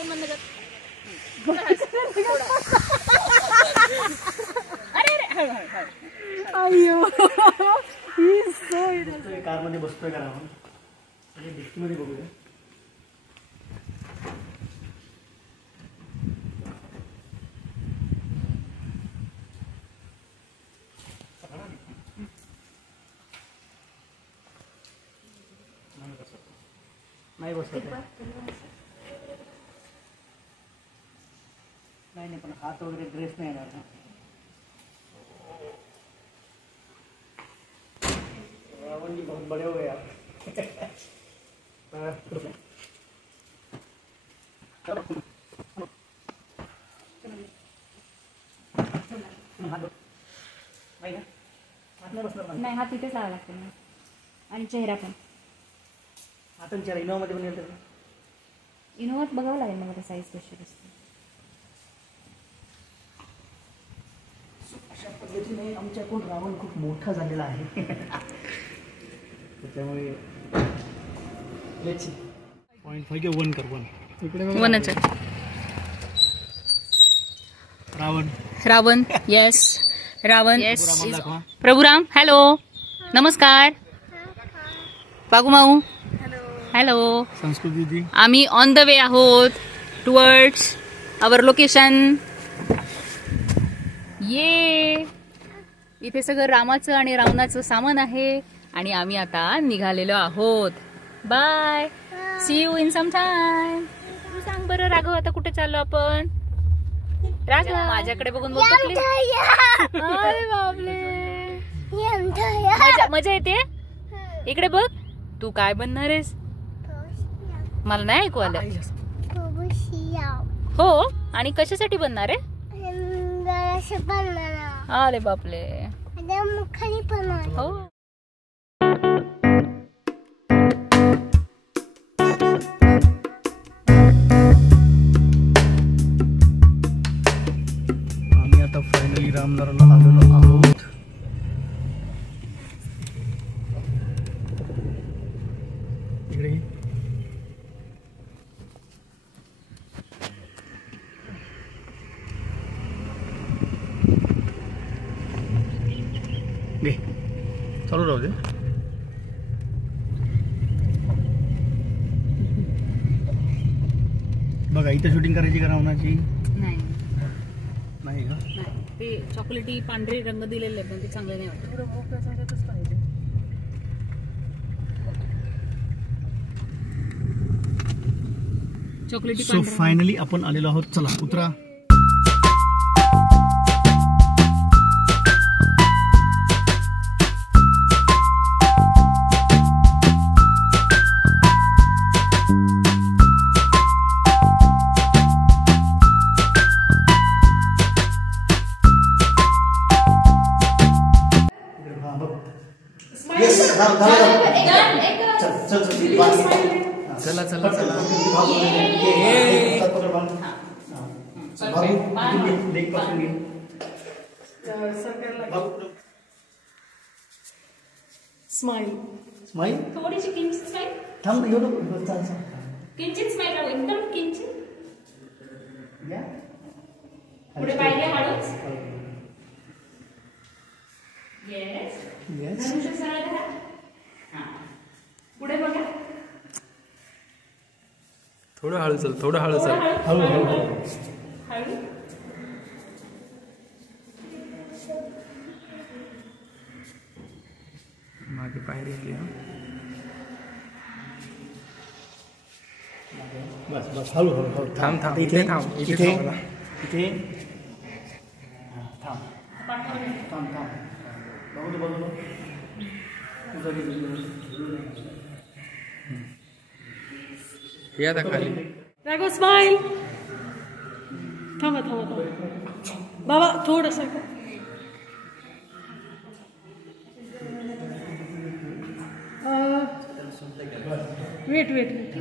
तो मन कर. अय्यो कार मध्ये बसतोय का राहुल आणि डिक्की मध्ये बघूया. नाही बसत नाही पण हात वगैरे ड्रेस नाही येणार ना. रावण जी बहुत बड़े हो गए आप. नाही हात तिथेच लावा लागतो आणि चेहरा पण. आता चेहरा इनोवामध्ये पण येतं. इनोवात बघावं लागेल मला त्या साईज कशी दिसते. अशा पद्धतीने आमच्याकडून रावण खूप मोठा झालेला आहे. त्याच्यामुळे 0.5 वन कर वन. वनच Ravan Ravan. Yes Ravan. Yes Prabhuram. Hello नमस्कार. बागू माऊ हॅलो. संस्कृती दी. आम्ही ऑन द वे आहोत टुवर्ड्स आवर लोकेशन. ये इथे सगळं रामाचं आणि रावणाचं सामान आहे आणि आम्ही आता निघालेलो आहोत. Bye. See you in some time. तू सांग बरं राघव आता कुठे चाललो आपण. राघव माझ्याकडे बघून बोलतो प्लीज. अरे बापले मजा येते. इकडे बघ. तू काय बनणार आहेस मला नाही ऐकू आलं. हो आणि कशासाठी बनणार आहे. अरे बापले हो. आम्ही आता फायनली रामनगरला आलेलो आहोत. इकडे घे चालू राहू दे. बघा इथं शूटिंग करायची का रावणाची. नाही नाही का. ते चॉकलेटी पांढरे रंग दिलेले पण ते चांगले नाही वाटत. चॉकलेटी. सो फायनली आपण आलेलो आहोत. चला उतरा. चला चला चला. स्माइल. स्माइल. थोडीशी किंचित स्माइल. थांब एवढं किंचित स्माइल राहू एकदम किंचित. पुढे पाहिजे हळूच. Yes yes. सरळ धरा. पुढे बघा. थोडं हळू चल. थोडं हळू चल. हळू हळू हळू. हळू. मागे पायरी आली. बस बस हळू हळू हळू. थांब थांब. इथे थांब. इथे इथे थांब थांब थांब. बघू बघू. हे आता खाली. राघव स्माइल. थांबा थांबा थांबा बाबा थोडंसं. Weight weight weight.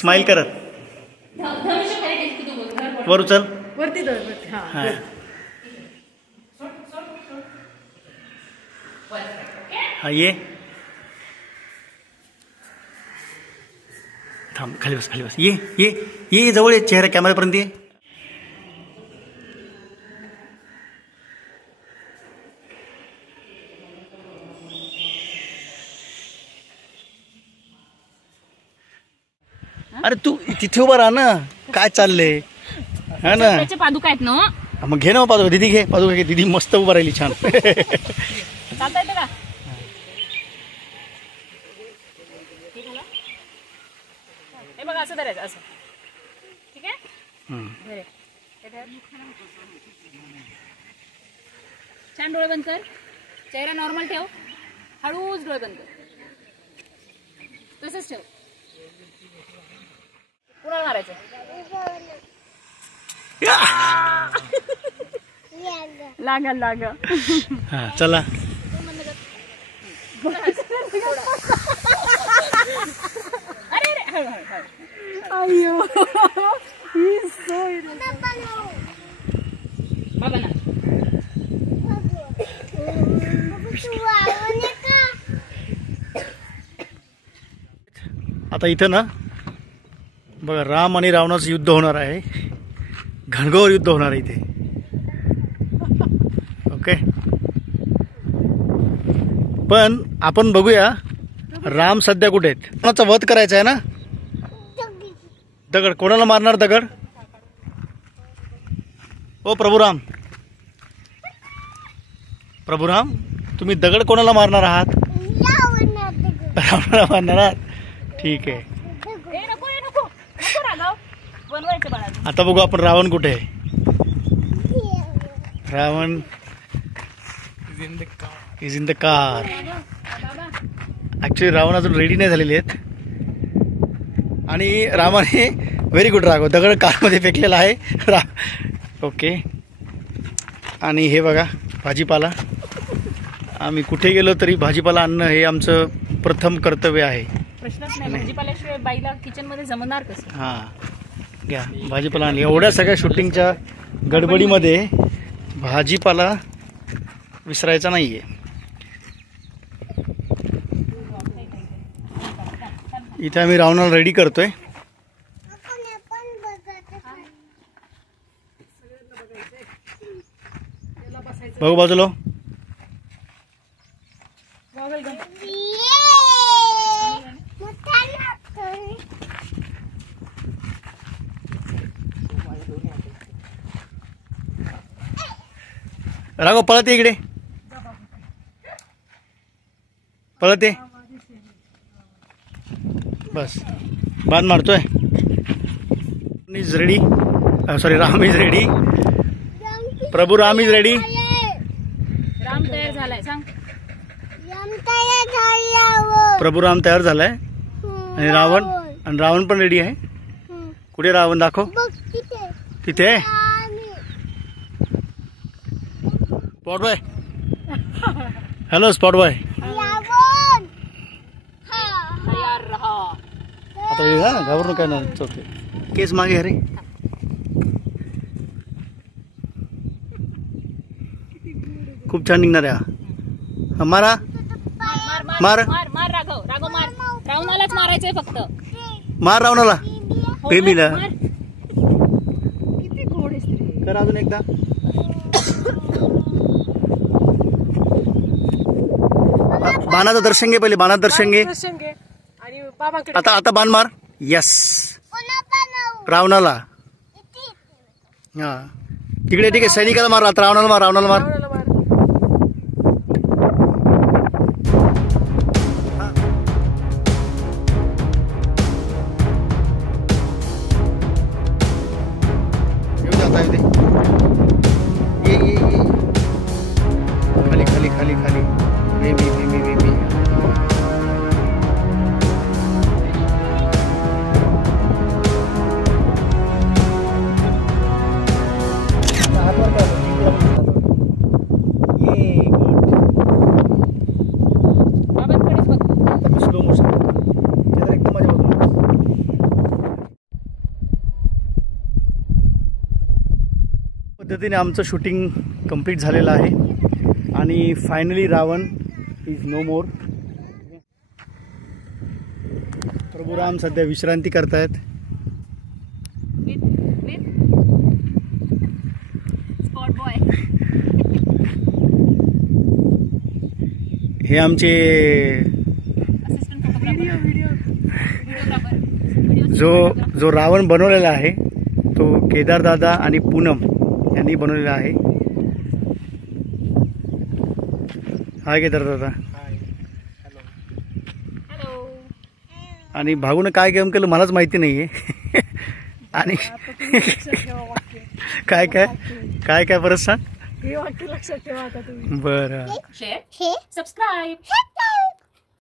स्माइल करत वर उचल. वरती धर वरती. हा हा. हा ये. थांब खाली बस खाली बस. ये ये ये जवळ ये चेहरा कॅमेरापर्यंत ये. अरे तू तिथे उभा राहा ना. काय चाललंय हा ना. त्याचे पादुका आहेत ना. मग घे ना पादुका. दीदी घे पादुका घे. दीदी मस्त उभा राहिली छान. चालता येतं का. हे बघा असं धरायचं असं. ठीक आहे. धरे. हे धर. छान डोळे बंद कर. चेहरा नॉर्मल ठेव. हळूच डोळे बंद कर. तसंच ठेव. पुन्हा मारायचं. लागा लागा. हा चला. अरे अरे हळू हळू हळू. अय्यो. He's so बघा ना. आता इथं ना बघा राम आणि रावणाचं युद्ध होणार आहे. घनघोर युद्ध होणार आहे इथे. ओके. पण आपण बघूया राम सध्या कुठे आहेत. कोणाचा वध करायचा आहे ना. दगड कोणाला मारणार दगड. ओ प्रभुराम. प्रभुराम तुम्ही दगड कोणाला मारणार आहात. रावणाला मारणार आहात. ठीक आहे. नको नको नको रागाव. बनवायचं बाळा. आता बघू आपण रावण कुठे आहे. Ravan is in the car. Actually Ravan अजून रेडी नाही झालेले आहेत. आणि रामाने व्हेरी गुड राघव दगड कारमध्ये फेकलेला आहे. ओके. आणि हे बघा भाजीपाला. आम्ही कुठे गेलो तरी भाजीपाला आणणं हे आमचं प्रथम कर्तव्य आहे. प्रश्नच नाही. भाजीपाल्याशिवाय बाईला किचन मध्ये जमणार कसं. हां घ्या भाजीपाला आणली. एवढ्या सगळ्या शूटिंगच्या गडबडीमध्ये भाजीपाला विसरायचा नाहीये. इथे आम्ही रावणाला रेडी करतोय. बघू बाजूला. राघव पळत ये इकडे. पळत ये. बस बाण मारतोय. Is ready. Sorry Ram is ready. Prabhu Ram is ready. Ram तयार झालाय सांग. प्रभू राम तयार झालाय. आणि रावण पण रेडी आहे. कुठे रावण दाखव. तिथे spot boy. Hello spot boy. तयार रहा. आता घाबरून काय नाही. चौथे केस मागे अरे. खूप छान निघणार आहे. मारा मार मार मार राघव. राघव मार. रावणालाच मारायचंय फक्त. मार रावणाला. बेबीला किती गोड आहेस रे. कर अजून एकदा. बाणाचं दर्शन घे पहिले. बाणाचं दर्शन घे. आणि बाबाकडे. आता आता बाण मार. यस रावणाला. हा तिकडे ठीक आहे. सैनिकाला मार. आता रावणाला मार. रावणाला मार. खाली खाली खाली खाली. Baby baby baby. बाबांकडेच बघ. स्लो मोशन एकदम माझ्या बाजूला. पद्धतीने आमचं शूटिंग कंप्लीट झालेलं आहे आणि फायनली रावण इज नो मोर. प्रभू राम सध्या विश्रांती करतायत. Spot boy. हे आमचे असिस्टंट फोटोग्राफर. जो रावण बनवलेला आहे तो केदार दादा आणि पूनम यांनी बनवलेला आहे. हाय केदार दादा. हॅलो. आणि भाऊनं काय गेम केलं मलाच माहिती नाहीये. आणि काय काय काय काय परत सांग. हे वाक्य लक्षात ठेवा आता तुम्ही. बरं. Share subscribe.